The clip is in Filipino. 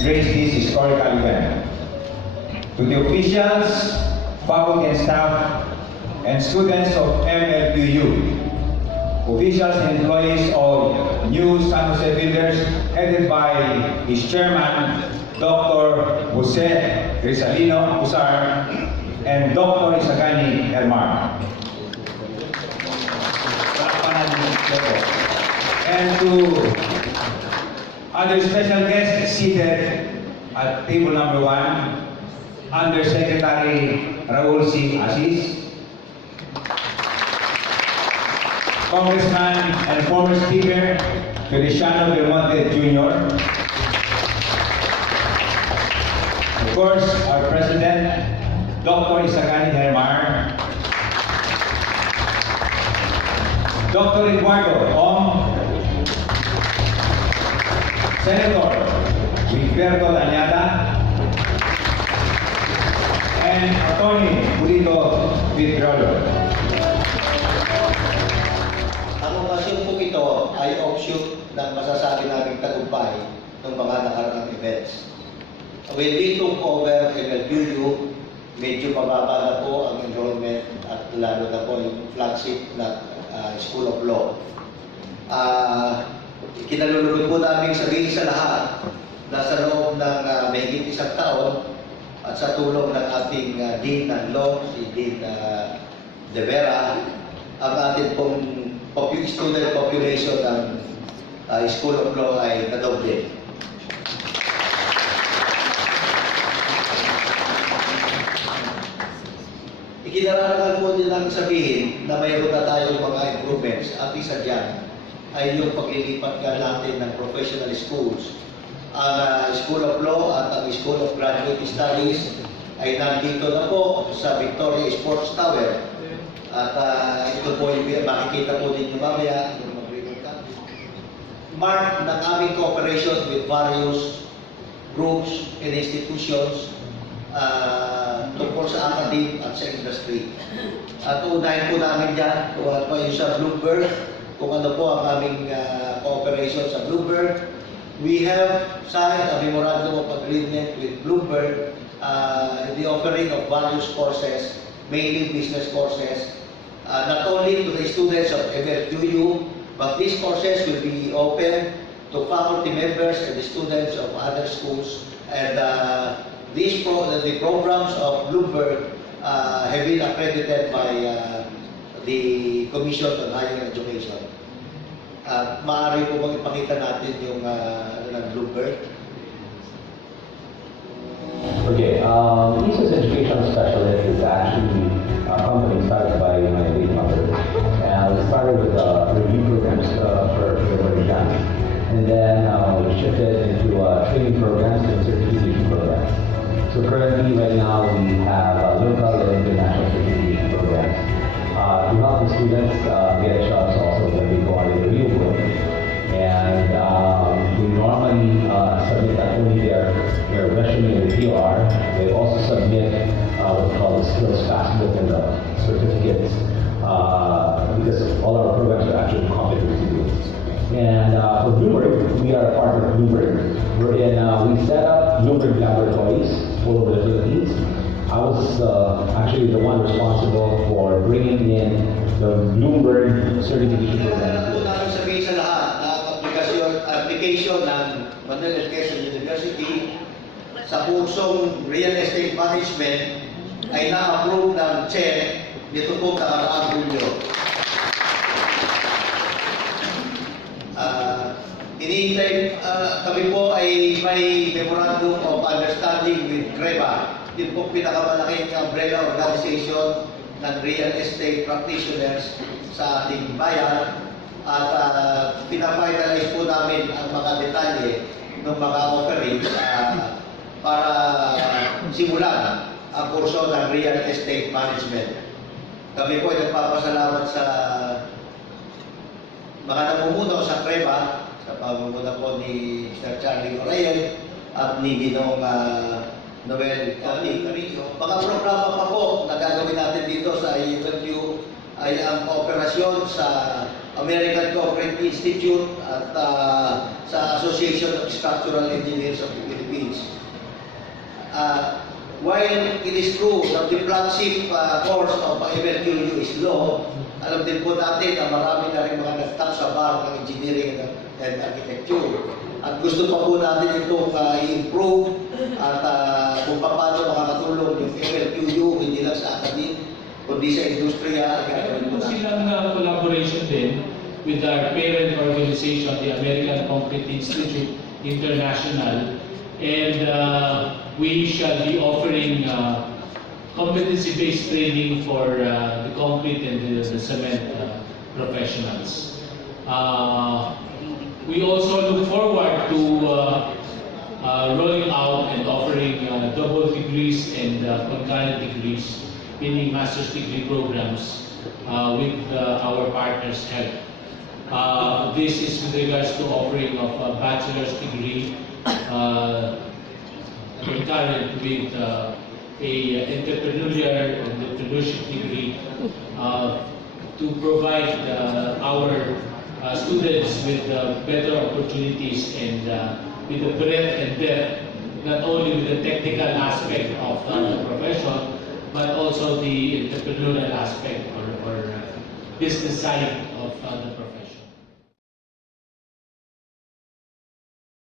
and grace this historical event. To the officials, faculty and staff, and students of MLQU, officials and employees of New San Jose Builders, headed by its chairman, Dr. Jose Rizalino Acusar, and Dr. Isagani Hermar. And to other special guests seated at table number 1, Undersecretary Raul C. Asis, Congressman and former Speaker Feliciano Belmonte Jr., of course, our President, Dr. Isagani Hermar, Dr. Eduardo Ong, Senator Gilberto Dañada, and Attorney Julito Vitrolo. Ang okasyon po ito ay offshoot ng masasabi naming tagumpay ng mga nakaraang events. When we took over MLQU, medyo mababa na po ang enrollment at lalo na po yung flagship na School of Law. Kinalulugod po namin sabihin sa lahat na sa loob ng mahigit isang taon at sa tulong ng ating Dean ng Law, si Dean De Vera, ang ating pong student population ng School of Law ay nadoble. Ikinararangan po din namin sabihin na mayroon na tayong mga improvements at isa dyan ay yung paglilipat nga natin ng professional schools. Ang School of Law at ang School of Graduate Studies ay nandito na po sa Victoria Sports Tower. At ito po yung makikita po din yung mamaya. Mark ng aming cooperation with various groups and institutions tungkol sa academic at sa industry. At unahin po namin dyan kung ano po yung sa Bloomberg, kung ano po ang aming cooperation sa Bloomberg. We have signed a memorandum of agreement with Bloomberg in the offering of various courses, mainly business courses, not only to the students of MLQU, but these courses will be open to faculty members and the students of other schools. And the programs of Bloomberg have been accredited by the Commission on Higher Education. Maaari po bang ipakita natin yung Bloomberg? Okay, ESOS Educational Specialist is actually a company started by my late mother. And we started with review programs for everybody done. And then we shifted into training programs and certification programs. So currently, right now, we have local and international certification programs. To help the students get jobs also when they go on the review board. And we normally submit not only their resume and PR, they also submit what's called the skills passbook and the certificates because all our programs are actually competency-based. And for Bloomberg, we are a part of Bloomberg. We set up Bloomberg laboratories all over the Philippines. I was actually the one responsible for bringing in the Bloomberg certification program. Ito namin sabihin sa lahat na application ng Manila Quezon University sa kursong Real Estate Management ay na-approve ng CHED dito po nakaraang Hulyo. Kami po ay may memorandum of understanding with CREBA. Yun po pinakamalaking umbrella organization ng real estate practitioners sa ating bayan. At pinafinalize po namin ang mga detalye ng mga offerings para simulan ang kurso ng real estate management. Kami po ay nagpapasalamat sa mga namumuno sa CREBA, sa pamumuno po ni Mr. Charlie Orel at ni Ginong Noel Carillo. Mga programa pa po na gagawin natin dito sa UFU ay ang kooperasyon sa American Concrete Institute at sa Association of Structural Engineers of the Philippines. Philippines. While it is true that the flagship course of MLQU is law, alam din po natin na marami na rin mga nagtap sa bar ng engineering and architecture. At gusto pa po natin ito i-improve at kung paano makakatulong yung MLQU hindi lang sa academic, kundi sa industriya. Meron po silang collaboration din with our parent organization, the American Concrete Institute International, and we shall be offering competency-based training for the concrete and the cement professionals. We also look forward to rolling out and offering double degrees and concurrent degrees, meaning master's degree programs with our partners' help. This is with regards to offering of a bachelor's degree concurrent with a entrepreneurship degree to provide our students with better opportunities and with the breadth and depth, not only with the technical aspect of the profession, but also the entrepreneurial aspect or business side of the profession.